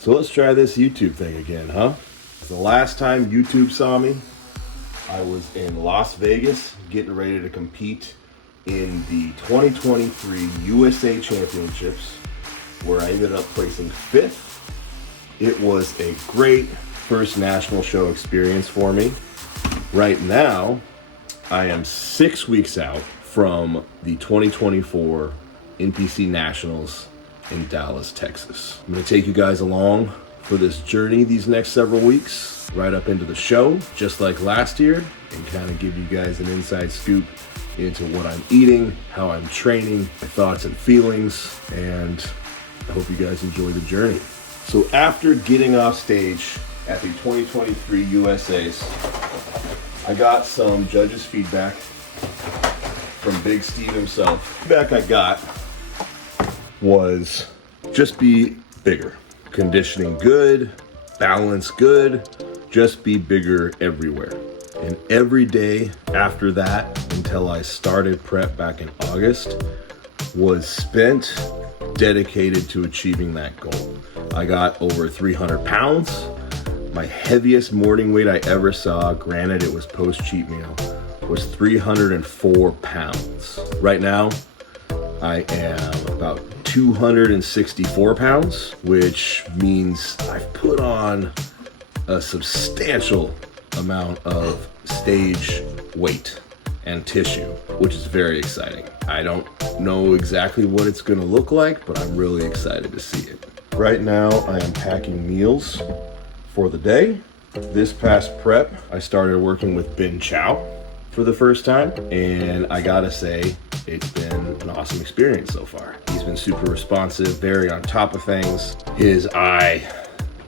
So let's try this YouTube thing again, huh? The last time YouTube saw me, I was in Las Vegas getting ready to compete in the 2023 USA Championships, where I ended up placing 5th. It was a great first national show experience for me. Right now, I am 6 weeks out from the 2024 NPC Nationals in Dallas, Texas. I'm gonna take you guys along for this journey these next several weeks, right up into the show, just like last year, and kind of give you guys an inside scoop into what I'm eating, how I'm training, my thoughts and feelings, and I hope you guys enjoy the journey. So after getting off stage at the 2023 USAs, I got some judges' feedback from Big Steve himself. Feedback I got was just be bigger. Conditioning good, balance good, just be bigger everywhere. And every day after that, until I started prep back in August, was spent dedicated to achieving that goal. I got over 300 pounds. My heaviest morning weight I ever saw, granted it was post-cheat meal, was 304 pounds. Right now, I am about 264 pounds, which means I've put on a substantial amount of stage weight and tissue, which is very exciting. I don't know exactly what it's gonna look like, but I'm really excited to see it. Right now, I am packing meals for the day. This past prep, I started working with Ben Chow for the first time, and I gotta say, it's been an awesome experience so far. He's been super responsive, very on top of things. His eye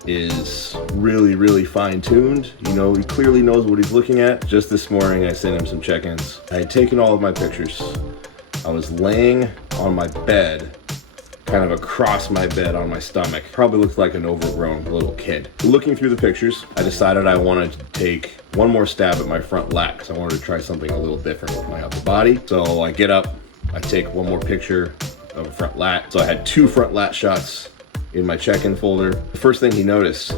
is really fine-tuned. You know, he clearly knows what he's looking at. Just this morning, I sent him some check-ins. I had taken all of my pictures. I was laying on my bed, kind of across my bed on my stomach. Probably looked like an overgrown little kid. Looking through the pictures, I decided I wanted to take one more stab at my front lat because I wanted to try something a little different with my upper body. So I get up, I take one more picture of a front lat. So I had 2 front lat shots in my check-in folder. The first thing he noticed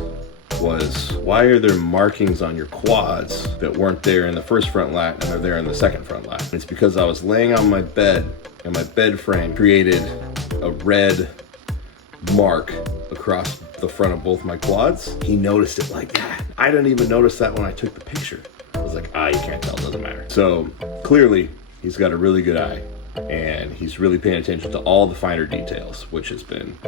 was, why are there markings on your quads that weren't there in the first front lat and are there in the second front lat? And it's because I was laying on my bed and my bed frame created a red mark across the front of both my quads. He noticed it like that. I didn't even notice that when I took the picture. I was like, you can't tell, doesn't matter. So clearly he's got a really good eye, and he's really paying attention to all the finer details, which has been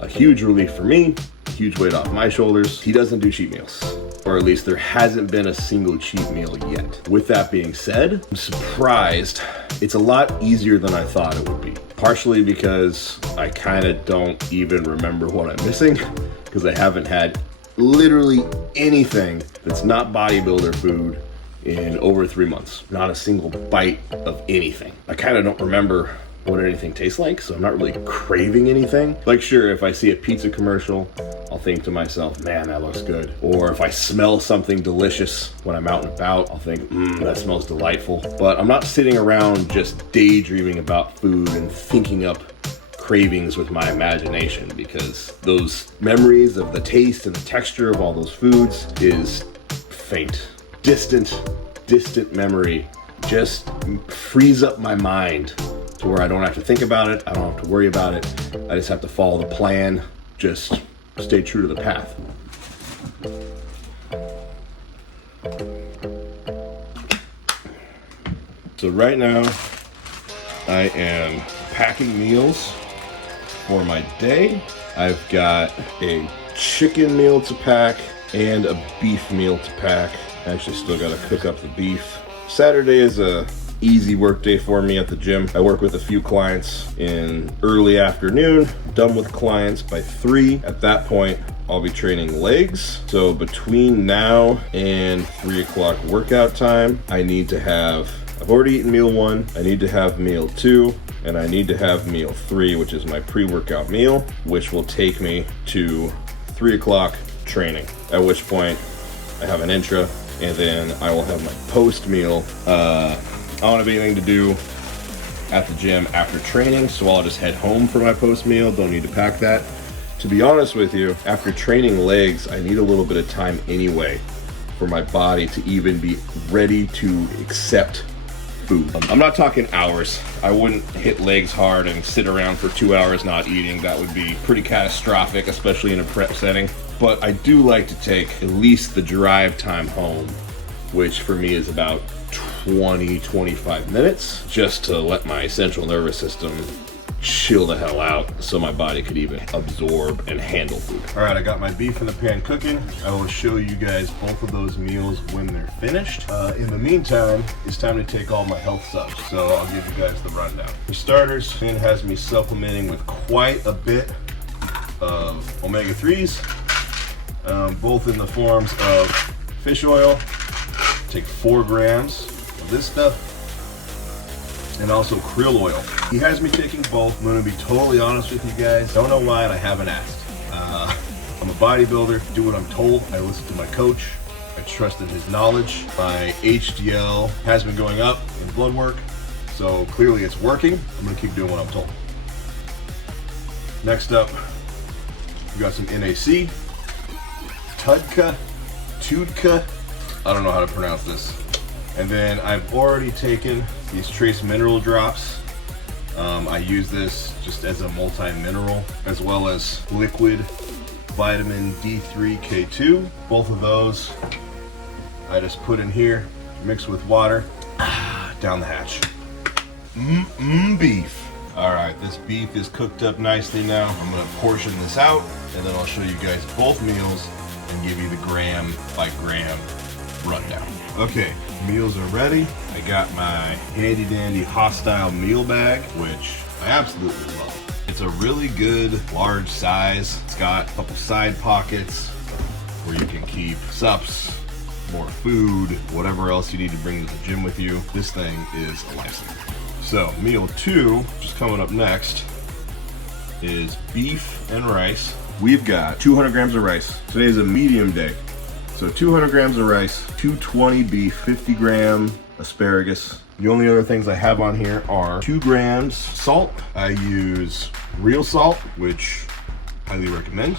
a huge relief for me, huge weight off my shoulders. He doesn't do cheat meals, or at least there hasn't been a single cheat meal yet. With that being said, I'm surprised it's a lot easier than I thought it would be. Partially because I kind of don't even remember what I'm missing, because I haven't had literally anything that's not bodybuilder food in over 3 months. Not a single bite of anything. I kind of don't remember what anything tastes like, so I'm not really craving anything. Like, sure, if I see a pizza commercial, I'll think to myself, man, that looks good. Or if I smell something delicious when I'm out and about, I'll think, that smells delightful. But I'm not sitting around just daydreaming about food and thinking up cravings with my imagination, because those memories of the taste and the texture of all those foods is faint. Distant memory just frees up my mind to where I don't have to think about it. I don't have to worry about it. I just have to follow the plan. Just stay true to the path. So right now, I am packing meals for my day. I've got a chicken meal to pack and a beef meal to pack. I actually still gotta cook up the beef. Saturday is a easy work day for me at the gym. I work with a few clients in early afternoon, done with clients by 3. At that point, I'll be training legs. So between now and 3 o'clock workout time, I've already eaten meal 1, I need to have meal 2, and I need to have meal 3, which is my pre-workout meal, which will take me to 3 o'clock training, at which point I have an intra, and then I will have my post meal. I don't have anything to do at the gym after training, so I'll just head home for my post meal. Don't need to pack that. To be honest with you, after training legs, I need a little bit of time anyway for my body to even be ready to accept food. I'm not talking hours. I wouldn't hit legs hard and sit around for 2 hours not eating. That would be pretty catastrophic, especially in a prep setting. But I do like to take at least the drive time home, which for me is about 20-25 minutes, just to let my central nervous system chill the hell out so my body could even absorb and handle food. All right, I got my beef in the pan cooking. I will show you guys both of those meals when they're finished. In the meantime, it's time to take all my health subs, so I'll give you guys the rundown. For starters, Finn has me supplementing with quite a bit of omega-3s, both in the forms of fish oil. Take 4 grams of this stuff, and also krill oil. He has me taking both. I'm gonna be totally honest with you guys. Don't know why, and I haven't asked. I'm a bodybuilder, do what I'm told. I listen to my coach. I trust in his knowledge. My HDL has been going up in blood work, so clearly it's working. I'm gonna keep doing what I'm told. Next up, we got some NAC, Tudka, I don't know how to pronounce this. And then I've already taken these trace mineral drops. I use this just as a multi-mineral, as well as liquid vitamin D3 K2. Both of those I just put in here, mix with water, down the hatch. Beef. All right, this beef is cooked up nicely now. I'm gonna portion this out, and then I'll show you guys both meals and give you the gram by gram rundown. Okay, meals are ready. I got my handy dandy Hostile meal bag, which I absolutely love. It's a really good large size. It's got a couple side pockets where you can keep sups, more food, whatever else you need to bring to the gym with you. This thing is a lifesaver. So meal 2, which is coming up next, is beef and rice. We've got 200 grams of rice. Today is a medium day. So 200 grams of rice, 220 beef, 50 gram asparagus. The only other things I have on here are 2 grams salt. I use real salt, which highly recommend.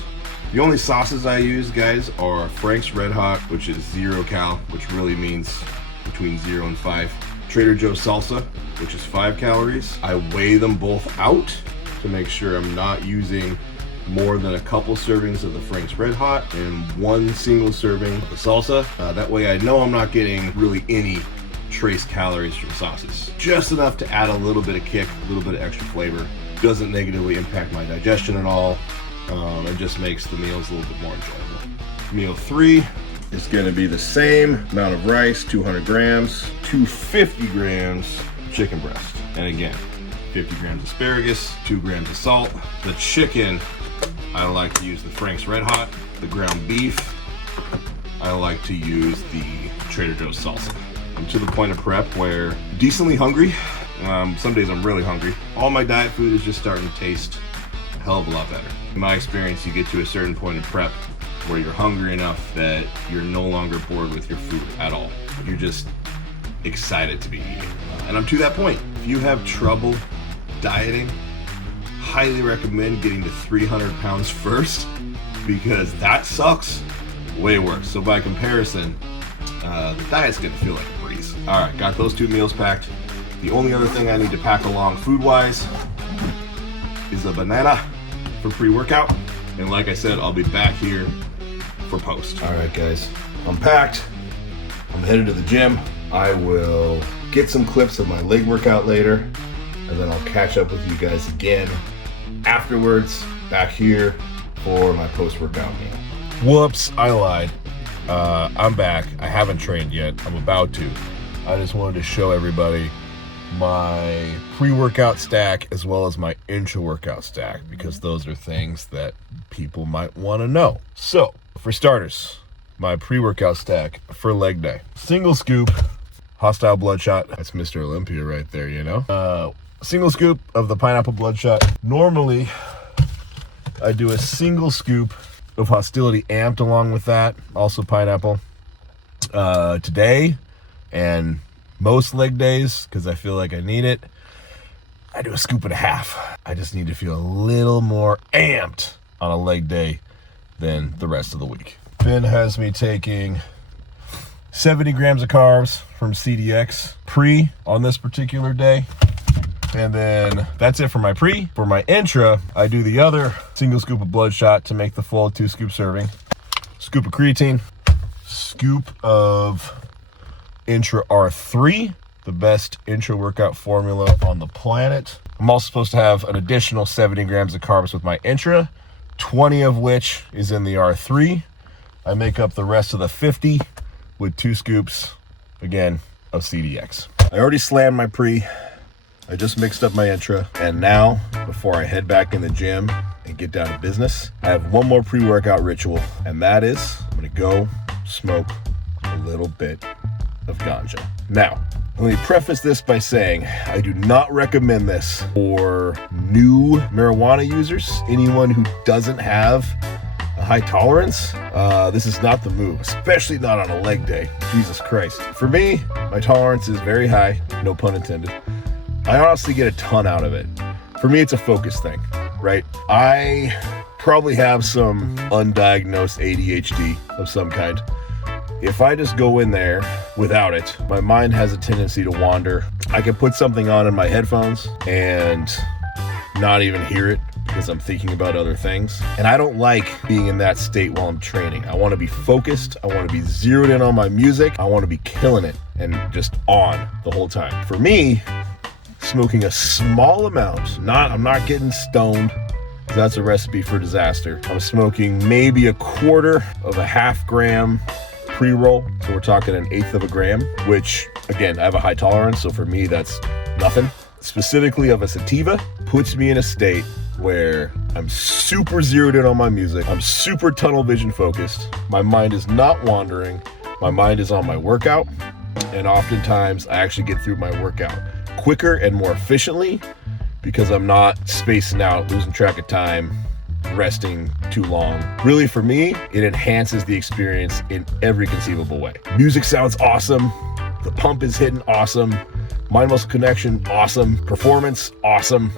The only sauces I use, guys, are Frank's Red Hot, which is 0 cal, which really means between 0 and 5. Trader Joe's salsa, which is 5 calories. I weigh them both out to make sure I'm not using more than a couple servings of the Frank's Red Hot and 1 single serving of the salsa. That way I know I'm not getting really any trace calories from sauces. Just enough to add a little bit of kick, a little bit of extra flavor. Doesn't negatively impact my digestion at all. It just makes the meals a little bit more enjoyable. Meal 3 is gonna be the same amount of rice, 200 grams, 250 grams chicken breast. And again, 50 grams asparagus, 2 grams of salt. The chicken, I like to use the Frank's Red Hot. The ground beef, I like to use the Trader Joe's salsa. I'm to the point of prep where I'm decently hungry. Some days I'm really hungry. All my diet food is just starting to taste a hell of a lot better. In my experience, you get to a certain point of prep where you're hungry enough that you're no longer bored with your food at all. You're just excited to be eating. And I'm to that point. If you have trouble dieting, highly recommend getting to 300 pounds first, because that sucks way worse. So by comparison, the diet's gonna feel like a breeze. All right, got those 2 meals packed. The only other thing I need to pack along food-wise is a banana for pre-workout. And like I said, I'll be back here for post. All right, guys, I'm packed. I'm headed to the gym. I will get some clips of my leg workout later, and then I'll catch up with you guys again afterwards, back here for my post-workout meal. Whoops, I lied. I'm back. I haven't trained yet. I'm about to. I just wanted to show everybody my pre-workout stack as well as my intra-workout stack, because those are things that people might want to know. So, for starters, my pre-workout stack for leg day. Single scoop, Hostile Bloodshot. That's Mr. Olympia right there, you know? Single scoop of the pineapple bloodshot. Normally, I do a single scoop of Hostility Amped along with that, also pineapple. Today, and most leg days, because I feel like I need it, I do a scoop and a half. I just need to feel a little more amped on a leg day than the rest of the week. Ben has me taking 70 grams of carbs from CDX pre on this particular day. And then that's it for my pre. For my intra, I do the other single scoop of Bloodshot to make the full 2 scoop serving. Scoop of creatine, scoop of intra R3, the best intra workout formula on the planet. I'm also supposed to have an additional 70 grams of carbs with my intra, 20 of which is in the R3. I make up the rest of the 50 with 2 scoops, again, of CDX. I already slammed my pre. I just mixed up my intra. And now, before I head back in the gym and get down to business, I have one more pre-workout ritual, and that is I'm gonna go smoke a little bit of ganja. Now, let me preface this by saying I do not recommend this for new marijuana users, anyone who doesn't have a high tolerance. This is not the move, especially not on a leg day. Jesus Christ. For me, my tolerance is very high, no pun intended. I honestly get a ton out of it. For me, it's a focus thing, right? I probably have some undiagnosed ADHD of some kind. If I just go in there without it, my mind has a tendency to wander. I can put something on in my headphones and not even hear it because I'm thinking about other things. And I don't like being in that state while I'm training. I want to be focused. I want to be zeroed in on my music. I want to be killing it and just on the whole time. For me, smoking a small amount, I'm not getting stoned. That's a recipe for disaster. I'm smoking maybe a quarter of a half gram pre-roll, so we're talking 1/8 of a gram, which again, I have a high tolerance, so for me that's nothing. Specifically of a sativa, puts me in a state where I'm super zeroed in on my music. I'm super tunnel vision focused. My mind is not wandering. My mind is on my workout, and oftentimes I actually get through my workout quicker and more efficiently because I'm not spacing out, losing track of time, resting too long. Really, for me, it enhances the experience in every conceivable way. Music sounds awesome. The pump is hitting awesome. Mind-muscle connection, awesome. Performance, awesome.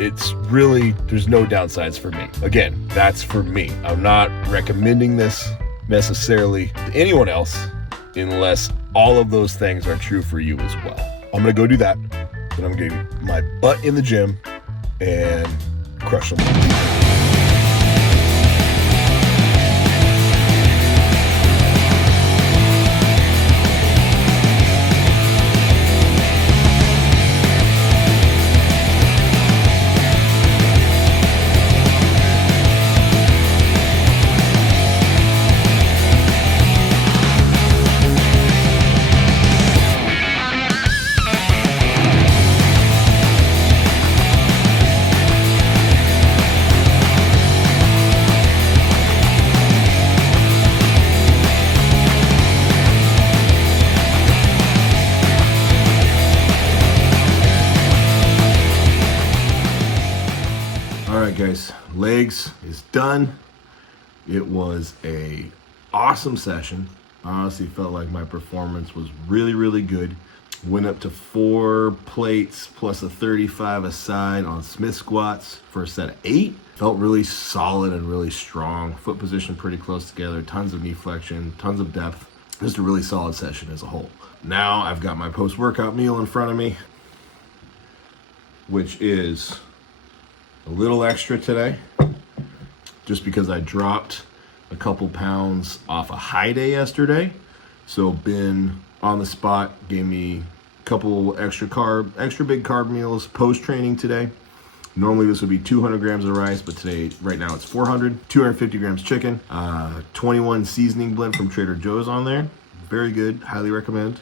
It's really, there's no downsides for me. Again, that's for me. I'm not recommending this necessarily to anyone else unless all of those things are true for you as well. I'm gonna go do that, and I'm gonna get my butt in the gym and crush them. Guys, legs is done. It was a awesome session. I honestly felt like my performance was really good. Went up to 4 plates plus a 35 a side on Smith squats for a set of 8. Felt really solid and really strong. Foot position pretty close together. Tons of knee flexion, tons of depth. Just a really solid session as a whole. Now I've got my post-workout meal in front of me, which is a little extra today, just because I dropped a couple pounds off a high day yesterday. So Ben on the spot gave me a couple extra big carb meals post-training today. Normally this would be 200 grams of rice, but today, right now it's 400. 250 grams chicken, 21 seasoning blend from Trader Joe's on there. Very good, highly recommend.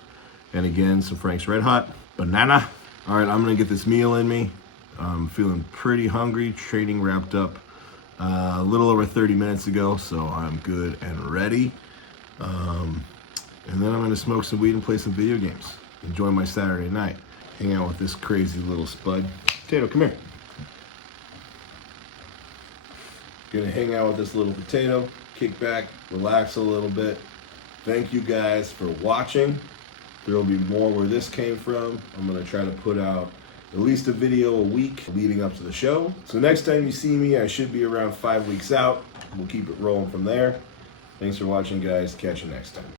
And again, some Frank's Red Hot, banana. All right, I'm gonna get this meal in me. I'm feeling pretty hungry. Training wrapped up a little over 30 minutes ago, so I'm good and ready. And then I'm gonna smoke some weed and play some video games. Enjoy my Saturday night. Hang out with this crazy little spud. Potato, come here. Gonna hang out with this little potato, kick back, relax a little bit. Thank you guys for watching. There will be more where this came from. I'm gonna try to put out at least a video a week leading up to the show. So next time you see me, I should be around 5 weeks out. We'll keep it rolling from there. Thanks for watching, guys. Catch you next time.